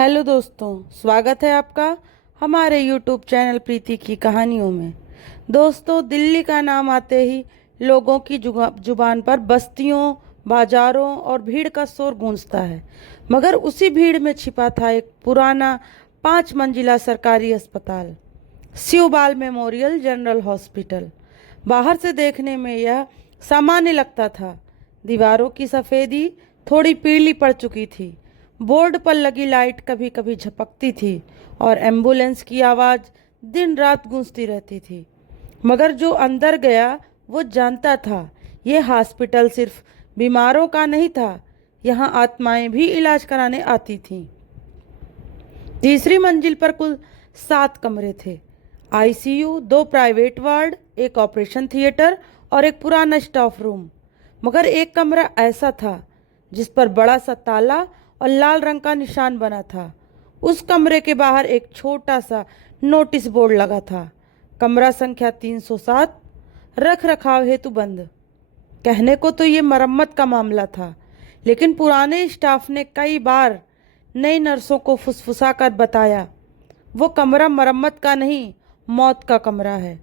Hello दोस्तों, स्वागत है आपका हमारे यूट्यूब चैनल प्रीति की कहानियों में। दोस्तों, दिल्ली का नाम आते ही लोगों की जुबान पर बस्तियों, बाजारों और भीड़ का शोर गूंजता है। मगर उसी भीड़ में छिपा था एक पुराना 5 मंजिला सरकारी अस्पताल, शिवबाल मेमोरियल जनरल हॉस्पिटल। बाहर से देखने में यह सामान्य लगता था। दीवारों की सफ़ेदी थोड़ी पीली पड़ चुकी थी, बोर्ड पर लगी लाइट कभी कभी झपकती थी और एम्बुलेंस की आवाज़ दिन रात गूंजती रहती थी। मगर जो अंदर गया वो जानता था, ये हॉस्पिटल सिर्फ बीमारों का नहीं था, यहाँ आत्माएं भी इलाज कराने आती थीं। तीसरी मंजिल पर कुल 7 कमरे थे। आईसीयू, 2 प्राइवेट वार्ड, एक ऑपरेशन थिएटर और एक पुराना स्टाफ रूम। मगर एक कमरा ऐसा था जिस पर बड़ा सा ताला और लाल रंग का निशान बना था। उस कमरे के बाहर एक छोटा सा नोटिस बोर्ड लगा था, कमरा संख्या 307, रख रखाव हेतु बंद। कहने को तो ये मरम्मत का मामला था, लेकिन पुराने स्टाफ ने कई बार नई नर्सों को फुसफुसा कर बताया, वो कमरा मरम्मत का नहीं, मौत का कमरा है।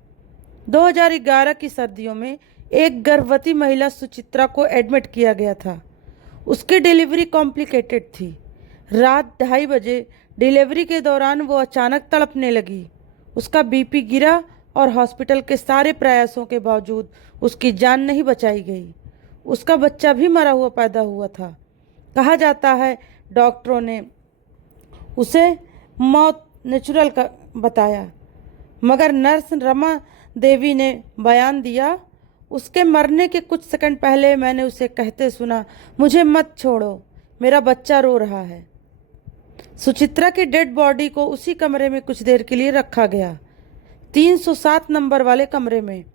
2011 की सर्दियों में एक गर्भवती महिला सुचित्रा को एडमिट किया गया था। उसकी डिलीवरी कॉम्प्लिकेटेड थी। रात 2:30 बजे डिलीवरी के दौरान वो अचानक तड़पने लगी। उसका बीपी गिरा और हॉस्पिटल के सारे प्रयासों के बावजूद उसकी जान नहीं बचाई गई। उसका बच्चा भी मरा हुआ पैदा हुआ था। कहा जाता है डॉक्टरों ने उसे मौत नेचुरल का बताया, मगर नर्स रमा देवी ने बयान दिया, उसके मरने के कुछ सेकंड पहले मैंने उसे कहते सुना, मुझे मत छोड़ो, मेरा बच्चा रो रहा है। सुचित्रा की डेड बॉडी को उसी कमरे में कुछ देर के लिए रखा गया, 307 नंबर वाले कमरे में।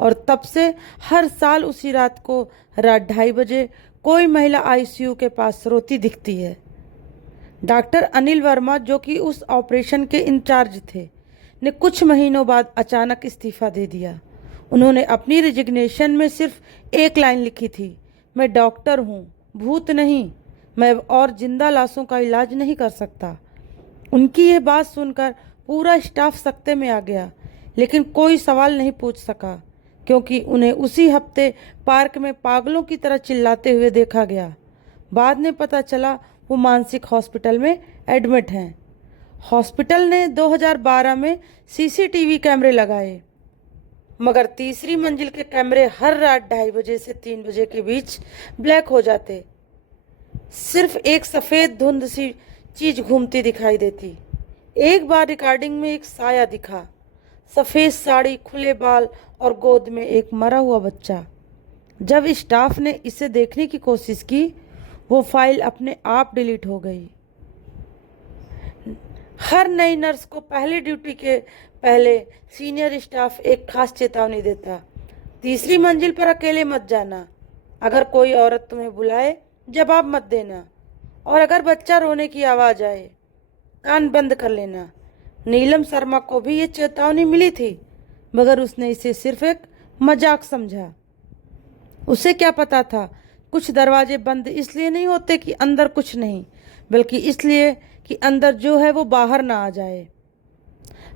और तब से हर साल उसी रात को रात 2:30 बजे कोई महिला आईसीयू के पास रोती दिखती है। डॉक्टर अनिल वर्मा, जो कि उस ऑपरेशन के इंचार्ज थे, ने कुछ महीनों बाद अचानक इस्तीफा दे दिया। उन्होंने अपनी रिजिग्नेशन में सिर्फ एक लाइन लिखी थी, मैं डॉक्टर हूँ, भूत नहीं, मैं और जिंदा लाशों का इलाज नहीं कर सकता। उनकी यह बात सुनकर पूरा स्टाफ सकते में आ गया, लेकिन कोई सवाल नहीं पूछ सका, क्योंकि उन्हें उसी हफ्ते पार्क में पागलों की तरह चिल्लाते हुए देखा गया। बाद में पता चला वो मानसिक हॉस्पिटल में एडमिट हैं। हॉस्पिटल ने 2012 में सीसीटीवी कैमरे लगाए, मगर तीसरी मंजिल के कैमरे हर रात 2:30 से 3 बजे के बीच ब्लैक हो जाते। सिर्फ एक सफ़ेद धुंध सी चीज घूमती दिखाई देती। एक बार रिकॉर्डिंग में एक साया दिखा, सफ़ेद साड़ी, खुले बाल और गोद में एक मरा हुआ बच्चा। जब स्टाफ ने इसे देखने की कोशिश की, वो फाइल अपने आप डिलीट हो गई। हर नई नर्स को पहली ड्यूटी के पहले सीनियर स्टाफ एक खास चेतावनी देता, तीसरी मंजिल पर अकेले मत जाना, अगर कोई औरत तुम्हें बुलाए जवाब मत देना, और अगर बच्चा रोने की आवाज़ आए कान बंद कर लेना। नीलम शर्मा को भी ये चेतावनी मिली थी, मगर उसने इसे सिर्फ एक मजाक समझा। उसे क्या पता था, कुछ दरवाजे बंद इसलिए नहीं होते कि अंदर कुछ नहीं, बल्कि इसलिए कि अंदर जो है वो बाहर ना आ जाए।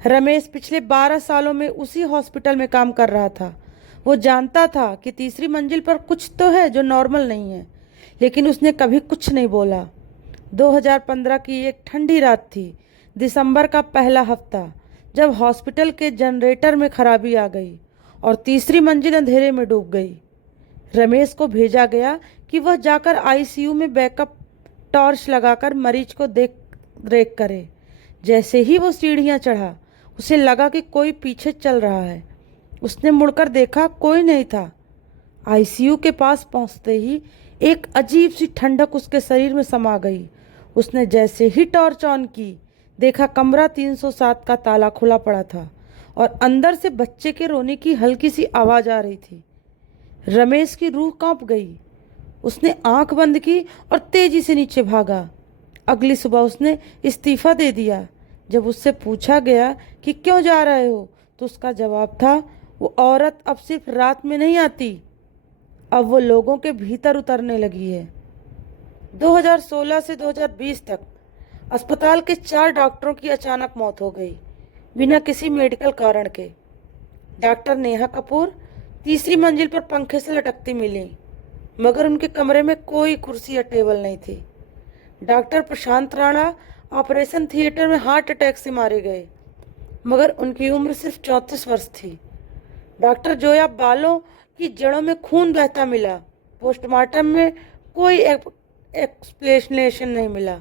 रमेश पिछले 12 सालों में उसी हॉस्पिटल में काम कर रहा था। वो जानता था कि तीसरी मंजिल पर कुछ तो है जो नॉर्मल नहीं है, लेकिन उसने कभी कुछ नहीं बोला। 2015 की एक ठंडी रात थी, दिसंबर का पहला हफ्ता, जब हॉस्पिटल के जनरेटर में खराबी आ गई और तीसरी मंजिल अंधेरे में डूब गई। रमेश को भेजा गया कि वह जाकर आईसीयू में बैकअप टॉर्च लगाकर मरीज को देख रेख करे। जैसे ही वो सीढ़ियां चढ़ा, उसे लगा कि कोई पीछे चल रहा है। उसने मुड़कर देखा, कोई नहीं था। आईसीयू के पास पहुंचते ही एक अजीब सी ठंडक उसके शरीर में समा गई। उसने जैसे ही टॉर्च ऑन की, देखा कमरा 307 का ताला खुला पड़ा था और अंदर से बच्चे के रोने की हल्की सी आवाज़ आ रही थी। रमेश की रूह कांप गई। उसने आंख बंद की और तेजी से नीचे भागा। अगली सुबह उसने इस्तीफा दे दिया। जब उससे पूछा गया कि क्यों जा रहे हो, तो उसका जवाब था, वो औरत अब सिर्फ रात में नहीं आती, अब वो लोगों के भीतर उतरने लगी है। 2016 से 2020 तक अस्पताल के 4 डॉक्टरों की अचानक मौत हो गई, बिना किसी मेडिकल कारण के। डॉक्टर नेहा कपूर तीसरी मंजिल पर पंखे से लटकती मिली, मगर उनके कमरे में कोई कुर्सी या टेबल नहीं थी। डॉक्टर प्रशांत राणा ऑपरेशन थिएटर में हार्ट अटैक से मारे गए, मगर उनकी उम्र सिर्फ 34 वर्ष थी। डॉक्टर जोया बालो की जड़ों में खून बहता मिला। पोस्टमार्टम में कोई एक्सप्लेनेशन नहीं मिला।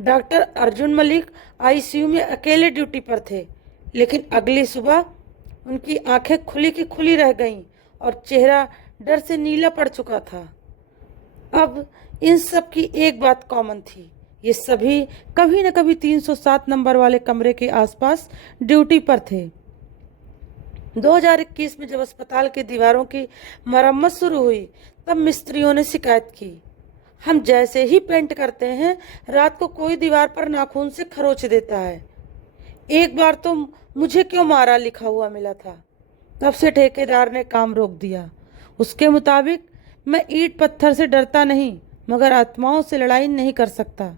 डॉक्टर अर्जुन मलिक आईसीयू में अकेले ड्यूटी पर थे, लेकिन अगली सुबह उनकी आंखें खुली की खुली रह गईं और चेहरा डर से नीला पड़ चुका था। अब इन सब की एक बात कॉमन थी, ये सभी कभी न कभी 307 नंबर वाले कमरे के आसपास ड्यूटी पर थे। 2021 में जब अस्पताल की दीवारों की मरम्मत शुरू हुई, तब मिस्त्रियों ने शिकायत की, हम जैसे ही पेंट करते हैं, रात को कोई दीवार पर नाखून से खरोच देता है। एक बार तो मुझे क्यों मारा लिखा हुआ मिला था। तब से ठेकेदार ने काम रोक दिया। उसके मुताबिक मैं ईंट पत्थर से डरता नहीं, मगर आत्माओं से लड़ाई नहीं कर सकता।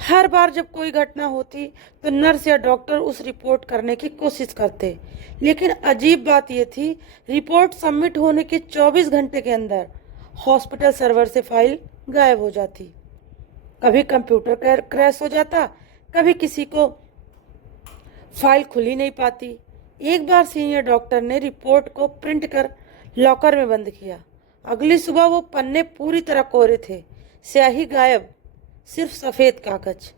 हर बार जब कोई घटना होती तो नर्स या डॉक्टर उस रिपोर्ट करने की कोशिश करते, लेकिन अजीब बात यह थी, रिपोर्ट सबमिट होने के 24 घंटे के अंदर हॉस्पिटल सर्वर से फाइल गायब हो जाती। कभी कंप्यूटर क्रैश हो जाता, कभी किसी को फाइल खुल ही नहीं पाती। एक बार सीनियर डॉक्टर ने रिपोर्ट को प्रिंट कर लॉकर में बंद किया। अगली सुबह वो पन्ने पूरी तरह कोरे थे, स्याही गायब, सिर्फ सफ़ेद कागज।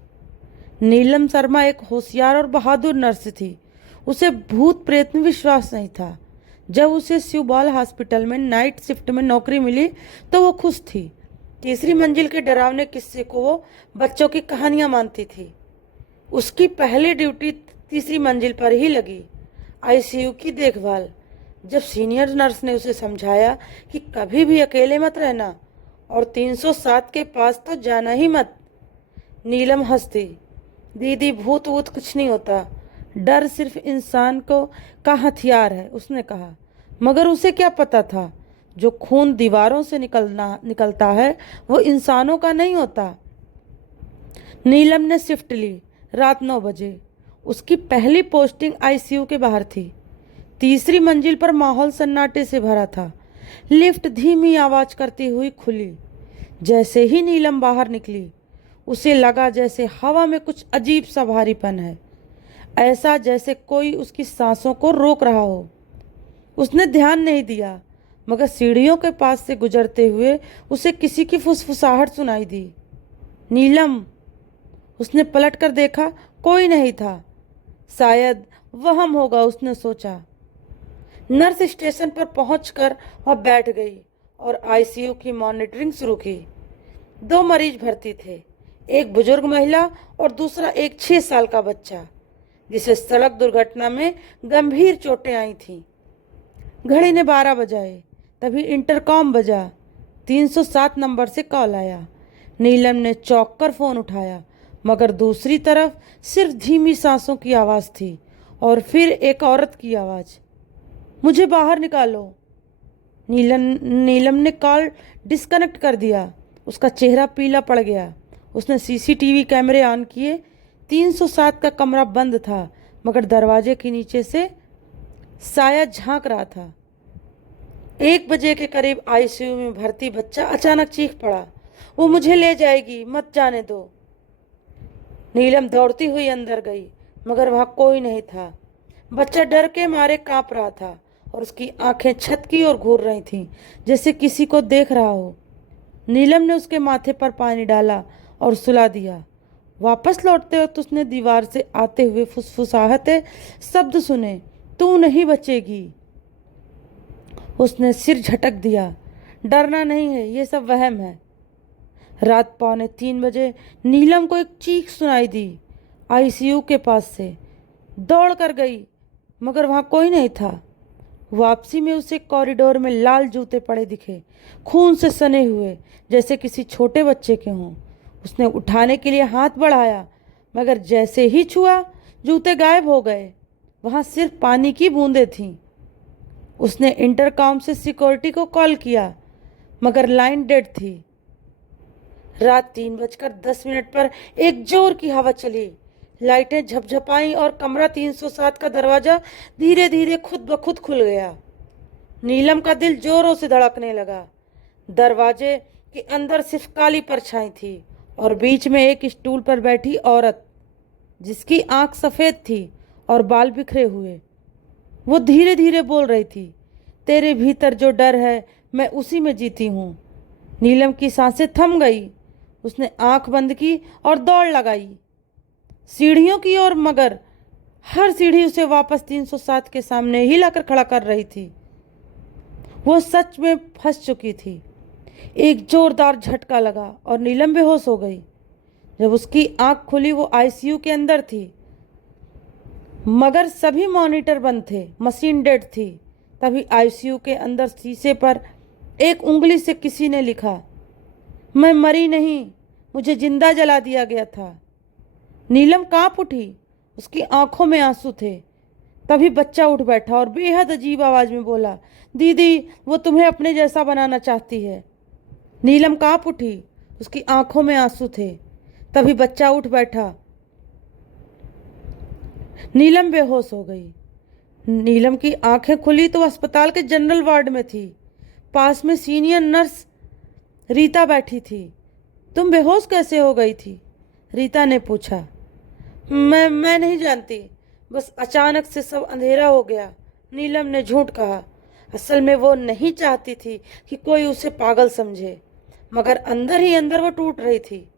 नीलम शर्मा एक होशियार और बहादुर नर्स थी। उसे भूत प्रेत में विश्वास नहीं था। जब उसे शिवबाल हॉस्पिटल में नाइट शिफ्ट में नौकरी मिली तो वो खुश थी। तीसरी मंजिल के डरावने किस्से को वो बच्चों की कहानियां मानती थी। उसकी पहली ड्यूटी तीसरी मंजिल पर ही लगी, आईसीयू की देखभाल। जब सीनियर नर्स ने उसे समझाया कि कभी भी अकेले मत रहना और 307 के पास तो जाना ही मत, नीलम हंसती, दीदी भूत वूत कुछ नहीं होता, डर सिर्फ इंसान को का हथियार है, उसने कहा। मगर उसे क्या पता था, जो खून दीवारों से निकलता है वो इंसानों का नहीं होता। नीलम ने शिफ्ट ली, रात 9 बजे। उसकी पहली पोस्टिंग आईसीयू के बाहर थी। तीसरी मंजिल पर माहौल सन्नाटे से भरा था। लिफ्ट धीमी आवाज करती हुई खुली। जैसे ही नीलम बाहर निकली, उसे लगा जैसे हवा में कुछ अजीब सा भारीपन है, ऐसा जैसे कोई उसकी सांसों को रोक रहा हो। उसने ध्यान नहीं दिया, मगर सीढ़ियों के पास से गुजरते हुए उसे किसी की फुसफुसाहट सुनाई दी। नीलम! उसने पलट कर देखा, कोई नहीं था। शायद वहम होगा, उसने सोचा। नर्स स्टेशन पर पहुंचकर वह बैठ गई और आईसीयू की मॉनिटरिंग शुरू की। 2 मरीज भर्ती थे, एक बुजुर्ग महिला और दूसरा एक 6 साल का बच्चा, जिसे सड़क दुर्घटना में गंभीर चोटें आई थीं। घड़ी ने 12 बजाए, तभी इंटरकॉम बजा। 307 नंबर से कॉल आया। नीलम ने चौंक कर फोन उठाया, मगर दूसरी तरफ सिर्फ धीमी सांसों की आवाज़ थी और फिर एक औरत की आवाज़, मुझे बाहर निकालो। नीलम ने कॉल डिस्कनेक्ट कर दिया। उसका चेहरा पीला पड़ गया। उसने सीसीटीवी कैमरे ऑन किए। 307 का कमरा बंद था, मगर दरवाजे के नीचे से साया झांक रहा था। 1 बजे के करीब आईसीयू में भर्ती बच्चा अचानक चीख पड़ा, वो मुझे ले जाएगी, मत जाने दो। नीलम दौड़ती हुई अंदर गई, मगर वहाँ कोई नहीं था। बच्चा डर के मारे कांप रहा था और उसकी आंखें छत की ओर घूर रही थीं, जैसे किसी को देख रहा हो। नीलम ने उसके माथे पर पानी डाला और सुला दिया। वापस लौटते वक्त उसने दीवार से आते हुए फुसफुसाहटे शब्द सुने, तू नहीं बचेगी। उसने सिर झटक दिया। डरना नहीं है, ये सब वहम है। रात 2:45 बजे नीलम को एक चीख सुनाई दी आईसीयू के पास से। दौड़ कर गई, मगर वहाँ कोई नहीं था। वापसी में उसे कॉरिडोर में लाल जूते पड़े दिखे, खून से सने हुए, जैसे किसी छोटे बच्चे के हों। उसने उठाने के लिए हाथ बढ़ाया, मगर जैसे ही छुआ, जूते गायब हो गए। वहाँ सिर्फ पानी की बूंदें थीं। उसने इंटरकॉम से सिक्योरिटी को कॉल किया, मगर लाइन डेड थी। रात 3:10 पर एक जोर की हवा चली। लाइटें झपझपाई और कमरा 307 का दरवाजा धीरे धीरे खुद ब खुद खुल गया। नीलम का दिल जोरों से धड़कने लगा। दरवाजे के अंदर सिर्फ काली परछाई थी और बीच में एक स्टूल पर बैठी औरत, जिसकी आंख सफेद थी और बाल बिखरे हुए। वो धीरे धीरे बोल रही थी, तेरे भीतर जो डर है मैं उसी में जीती हूँ। नीलम की सांसें थम गई। उसने आंख बंद की और दौड़ लगाई सीढ़ियों की ओर, मगर हर सीढ़ी उसे वापस 307 के सामने ही लाकर खड़ा कर रही थी। वो सच में फंस चुकी थी। एक जोरदार झटका लगा और नीलम बेहोश हो गई। जब उसकी आंख खुली वो आईसीयू के अंदर थी, मगर सभी मॉनिटर बंद थे, मशीन डेड थी। तभी आईसीयू के अंदर शीशे पर एक उंगली से किसी ने लिखा, मैं मरी नहीं, मुझे जिंदा जला दिया गया था। नीलम कांप उठी। उसकी आंखों में आंसू थे। तभी बच्चा उठ बैठा और बेहद अजीब आवाज में बोला, दीदी वो तुम्हें अपने जैसा बनाना चाहती है। नीलम कांप उठी। उसकी आंखों में आंसू थे। तभी बच्चा उठ बैठा। नीलम बेहोश हो गई। नीलम की आंखें खुली तो अस्पताल के जनरल वार्ड में थी। पास में सीनियर नर्स रीता बैठी थी। तुम बेहोश कैसे हो गई थी? रीता ने पूछा। मैं नहीं जानती, बस अचानक से सब अंधेरा हो गया। नीलम ने झूठ कहा। असल में वो नहीं चाहती थी कि कोई उसे पागल समझे, मगर अंदर ही अंदर वो टूट रही थी।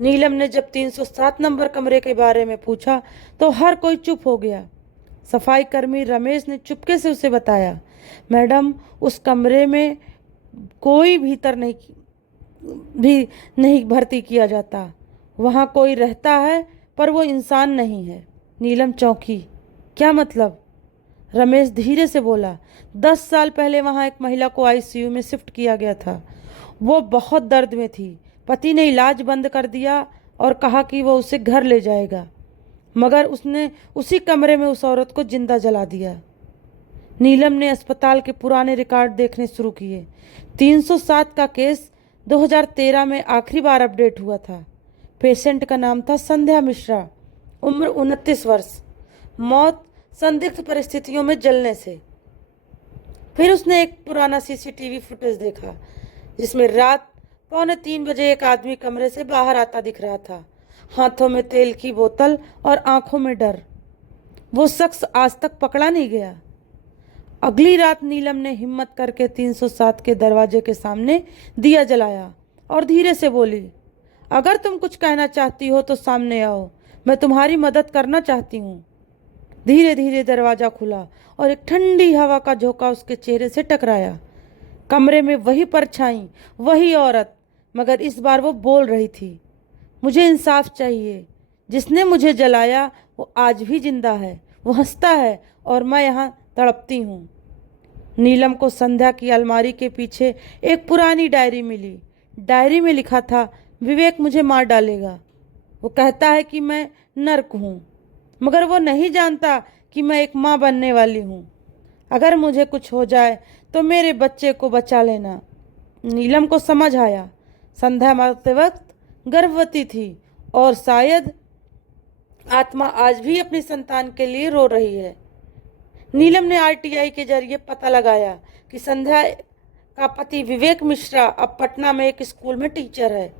नीलम ने जब 307 नंबर कमरे के बारे में पूछा तो हर कोई चुप हो गया। सफाई कर्मी रमेश ने चुपके से उसे बताया, मैडम उस कमरे में कोई भीतर नहीं भर्ती किया जाता। वहाँ कोई रहता है पर वो इंसान नहीं है। नीलम चौंकी। क्या मतलब? रमेश धीरे से बोला, 10 साल पहले वहाँ एक महिला को आईसीयू में शिफ्ट किया गया था। वो बहुत दर्द में थी। पति ने इलाज बंद कर दिया और कहा कि वो उसे घर ले जाएगा, मगर उसने उसी कमरे में उस औरत को जिंदा जला दिया। नीलम ने अस्पताल के पुराने रिकॉर्ड देखने शुरू किए। 307 का केस 2013 में आखिरी बार अपडेट हुआ था। पेशेंट का नाम था संध्या मिश्रा, उम्र 29 वर्ष, मौत संदिग्ध परिस्थितियों में जलने से। फिर उसने एक पुराना सीसीटीवी फुटेज देखा जिसमें रात 2:45 एक आदमी कमरे से बाहर आता दिख रहा था, हाथों में तेल की बोतल और आंखों में डर। वो शख्स आज तक पकड़ा नहीं गया। अगली रात नीलम ने हिम्मत करके 307 के दरवाजे के सामने दिया जलाया और धीरे से बोली, अगर तुम कुछ कहना चाहती हो तो सामने आओ, मैं तुम्हारी मदद करना चाहती हूँ। धीरे धीरे दरवाजा खुला और एक ठंडी हवा का झोंका उसके चेहरे से टकराया। कमरे में वही परछाई, वही औरत, मगर इस बार वो बोल रही थी, मुझे इंसाफ चाहिए। जिसने मुझे जलाया वो आज भी जिंदा है, वो हंसता है और मैं यहाँ तड़पती हूँ। नीलम को संध्या की अलमारी के पीछे एक पुरानी डायरी मिली। डायरी में लिखा था, विवेक मुझे मार डालेगा। वो कहता है कि मैं नर्क हूँ, मगर वो नहीं जानता कि मैं एक माँ बनने वाली हूँ। अगर मुझे कुछ हो जाए तो मेरे बच्चे को बचा लेना। नीलम को समझ आया, संध्या मरते वक्त गर्भवती थी और शायद आत्मा आज भी अपनी संतान के लिए रो रही है। नीलम ने आरटीआई के जरिए पता लगाया कि संध्या का पति विवेक मिश्रा अब पटना में एक स्कूल में टीचर है।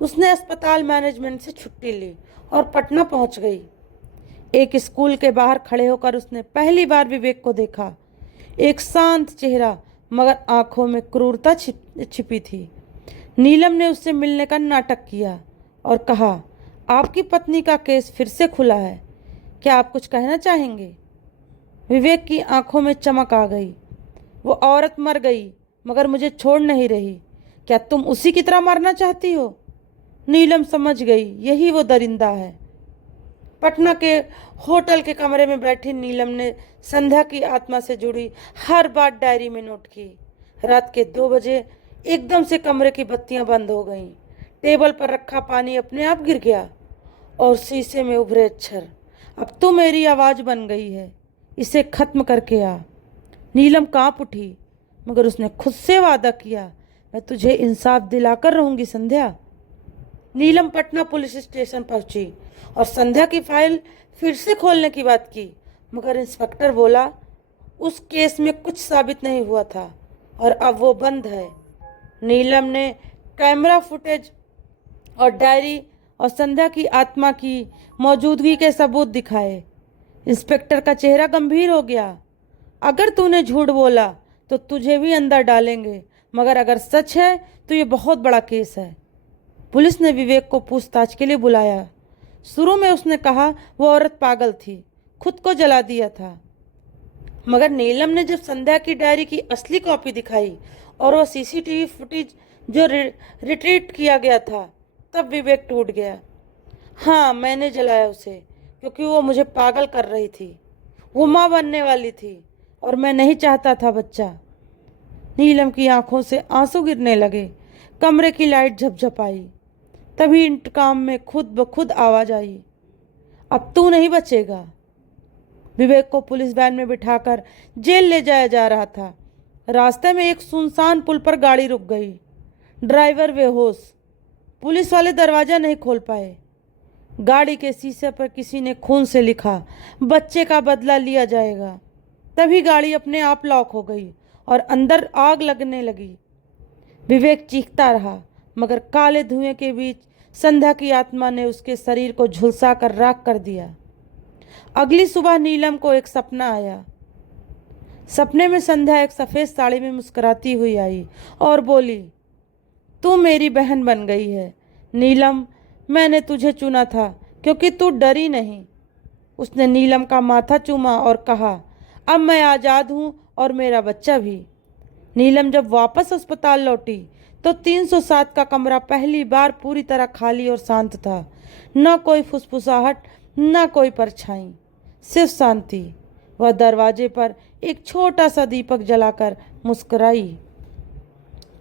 उसने अस्पताल मैनेजमेंट से छुट्टी ली और पटना पहुंच गई। एक स्कूल के बाहर खड़े होकर उसने पहली बार विवेक को देखा। एक शांत चेहरा, मगर आंखों में क्रूरता छिपी थी। नीलम ने उससे मिलने का नाटक किया और कहा, आपकी पत्नी का केस फिर से खुला है, क्या आप कुछ कहना चाहेंगे? विवेक की आंखों में चमक आ गई। वो औरत मर गई मगर मुझे छोड़ नहीं रही। क्या तुम उसी की तरह मरना चाहती हो? नीलम समझ गई, यही वो दरिंदा है। पटना के होटल के कमरे में बैठी नीलम ने संध्या की आत्मा से जुड़ी हर बात डायरी में नोट की। रात के 2 बजे एकदम से कमरे की बत्तियां बंद हो गईं। टेबल पर रखा पानी अपने आप गिर गया और शीशे में उभरे अक्षर, अब तो मेरी आवाज़ बन गई है, इसे खत्म करके आ। नीलम कांप उठी, मगर उसने खुद से वादा किया, मैं तुझे इंसाफ दिलाकर रहूंगी संध्या। नीलम पटना पुलिस स्टेशन पहुंची और संध्या की फाइल फिर से खोलने की बात की, मगर इंस्पेक्टर बोला उस केस में कुछ साबित नहीं हुआ था और अब वो बंद है। नीलम ने कैमरा फुटेज और डायरी और संध्या की आत्मा की मौजूदगी के सबूत दिखाए। इंस्पेक्टर का चेहरा गंभीर हो गया। अगर तूने झूठ बोला तो तुझे भी अंदर डालेंगे, मगर अगर सच है तो ये बहुत बड़ा केस है। पुलिस ने विवेक को पूछताछ के लिए बुलाया। शुरू में उसने कहा वो औरत पागल थी, खुद को जला दिया था, मगर नीलम ने जब संध्या की डायरी की असली कॉपी दिखाई और वो सीसीटीवी फुटेज जो रिट्रीट किया गया था, तब विवेक टूट गया। हाँ, मैंने जलाया उसे क्योंकि वो मुझे पागल कर रही थी। वो माँ बनने वाली थी और मैं नहीं चाहता था बच्चा। नीलम की आंखों से आंसू गिरने लगे। कमरे की लाइट झपझपाई। तभी इंतकाम में खुद ब खुद आवाज आई, अब तू नहीं बचेगा। विवेक को पुलिस वैन में बिठाकर जेल ले जाया जा रहा था। रास्ते में एक सुनसान पुल पर गाड़ी रुक गई। ड्राइवर बेहोश। पुलिस वाले दरवाजा नहीं खोल पाए। गाड़ी के शीशे पर किसी ने खून से लिखा, बच्चे का बदला लिया जाएगा। तभी गाड़ी अपने आप लॉक हो गई और अंदर आग लगने लगी। विवेक चीखता रहा, मगर काले धुएं के बीच संध्या की आत्मा ने उसके शरीर को झुलसा कर राख कर दिया। अगली सुबह नीलम को एक सपना आया। सपने में संध्या एक सफ़ेद साड़ी में मुस्कुराती हुई आई और बोली, तू मेरी बहन बन गई है नीलम, मैंने तुझे चुना था क्योंकि तू डरी नहीं। उसने नीलम का माथा चूमा और कहा, अब मैं आज़ाद हूँ और मेरा बच्चा भी। नीलम जब वापस अस्पताल लौटी तो 307 का कमरा पहली बार पूरी तरह खाली और शांत था। न कोई फुसफुसाहट, न कोई परछाई, सिर्फ शांति। वह दरवाजे पर एक छोटा सा दीपक जलाकर मुस्कुराई।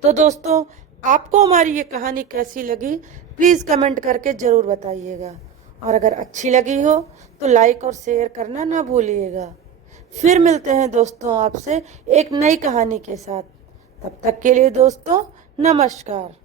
तो दोस्तों, आपको हमारी ये कहानी कैसी लगी प्लीज़ कमेंट करके ज़रूर बताइएगा, और अगर अच्छी लगी हो तो लाइक और शेयर करना ना भूलिएगा। फिर मिलते हैं दोस्तों आपसे एक नई कहानी के साथ। तब तक के लिए दोस्तों नमस्कार।